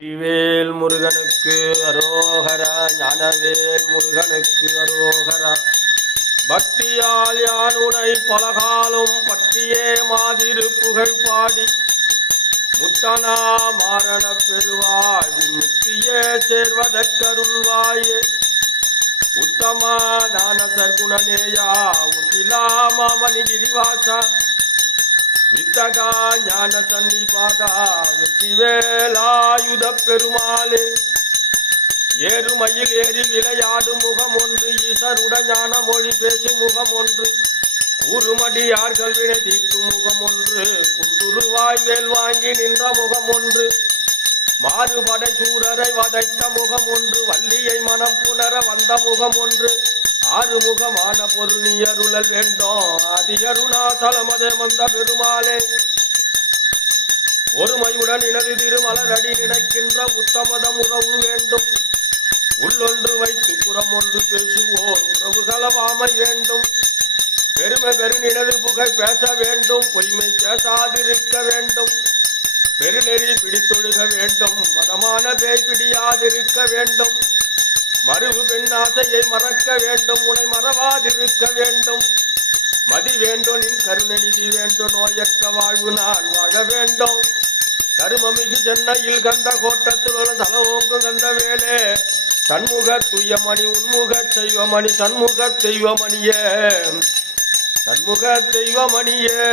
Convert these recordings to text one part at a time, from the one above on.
வெற்றிவேல் முருகனுக்கு அரோகரா. ஞானவேல் முருகனுக்கு அரோகரா. பக்தியால் யான் உனை பலகாலும் பற்றியே மாதிரு புகழ் பாடி முத்தனா மாரண பெறுவாய் முத்தியே சேர்வதற்கருள்வாயே. உத்தமா தான சர்க்குணநேயா உத்திலா மாமணி கிரிவாசா வித்தகா ஞான சன்னிபாதா வெற்றிவேலாயுத பெருமாளே. ஏறுமையில் ஏறி விளையாடும் முகம் ஒன்று, ஈசருட ஞான மொழி பேசும் முகம் ஒன்று, கூறுமடியார்கள் வினை தீர்க்கும் முகம் ஒன்று, குண்டுருவாய் வேல் வாங்கி நின்ற முகம் ஒன்று, மாறுபடை சூரரை வதைத்த முகம் ஒன்று, வள்ளியை மனம் புணர வந்த முகம் ஒன்று, ஆறுமுகமான பொருள் நீ அருளல் வேண்டும். அதிகருணாசலமதே மந்த பெருமாளே. ஒருமையுடன் இனது திருமலரடி நினைக்கின்ற உத்தமதம் உறவு வேண்டும். உள்ளொன்று வைத்து புறம் ஒன்று பேசுவோர் உறவு கலவாமை வேண்டும். பெருமை பெருநினது புகழ் பேச வேண்டும், பொய்மை பேசாதிருக்க வேண்டும். பெருநெறி பிடித்தொழுக வேண்டும், மதமான பேய் பிடியாதிருக்க வேண்டும். மறுவு பெண்ணாசையை மறக்க வேண்டும், உனை மறவாதிருக்க வேண்டும். மதி வேண்டும், நின் கருணை நிதி வேண்டும், நோயற்ற வாழ்வு நான் வாழ வேண்டும். கருமமிகு சென்னையில் கந்த கோட்டத்தில் தலவோங்கும் கந்த வேலே. சண்முக துய்யமணி உன்முக செய்வமணி சண்முக தெய்வமணியே, சண்முக தெய்வமணியே.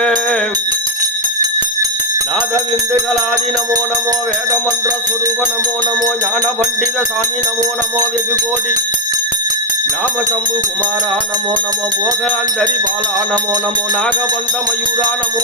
நாதவிந்துகளாதி நமோ நமோ, வேதமந்திர சுரூப நமோ நமோ, ஞான பண்டித சாமி நமோ நமோ, வெகு கோடி நாம சம்பு குமாரா நமோ நமோ, போகாந்தரி பாலா நமோ நமோ, நாகபந்த மயூரா நமோ.